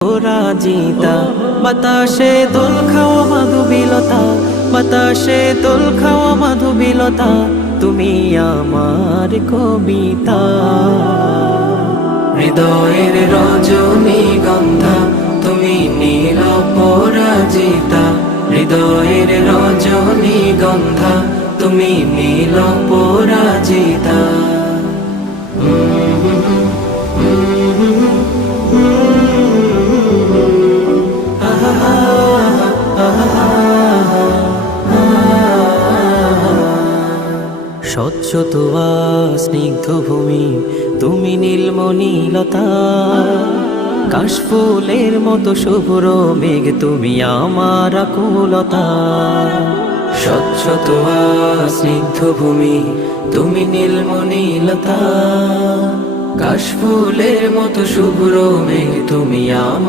পরাজিতা বাতাসে দোল খাওয়া মাধুবিলতা, বাতাসে দোল খাওয়া মাধুবিলতা, তুমি আমার কবিতা। হৃদয়ের রজনীগন্ধা তুমি নীল পরাজিতা, হৃদয়ের রজনীগন্ধা তুমি নীল পরাজিতা। স্বচ্ছ তোয়া স্নিগ্ধ ভূমি তুমি নীলমণিলতা, কাশফুলের মতো শুভ্র মেঘ তুমি আমার আকুলতা। স্বচ্ছ তোয়া স্নিগ্ধ ভূমি তুমি নীলমণিলতা, কাশফুলের মতো শুভ্র মেঘ তুমি আমার